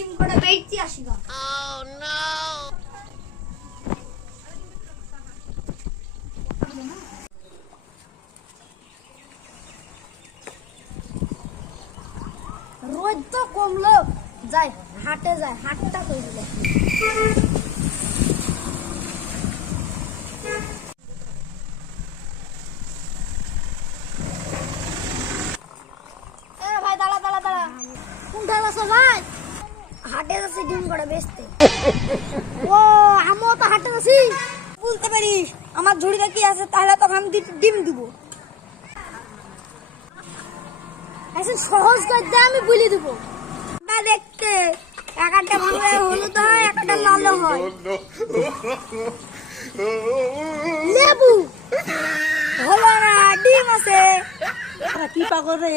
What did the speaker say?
ডিম করে বেচছি আসিবা। রোদ তো কমলো, যাই হাটে যাই, হাটটা করে দিলে। ভাই দাঁড়া দাঁড়া দাঁড়া, কোনটায় বসো ভাই? হাটে যাচ্ছি ডিম করে বেচতে। ও আমিও তো হাটে যাচ্ছি। বলতে পারিস আমার ঝুড়িতে কি আছে, তাহলে তখন আমি ডিম দিব। এখন সহজ করে দে, আমি বলে দিব। না দেখতে একটা ভাঙলে হলুদ হয়, একটা লাল হয়। লেবু হলো না, ডিম আছে। কি পাগল রে।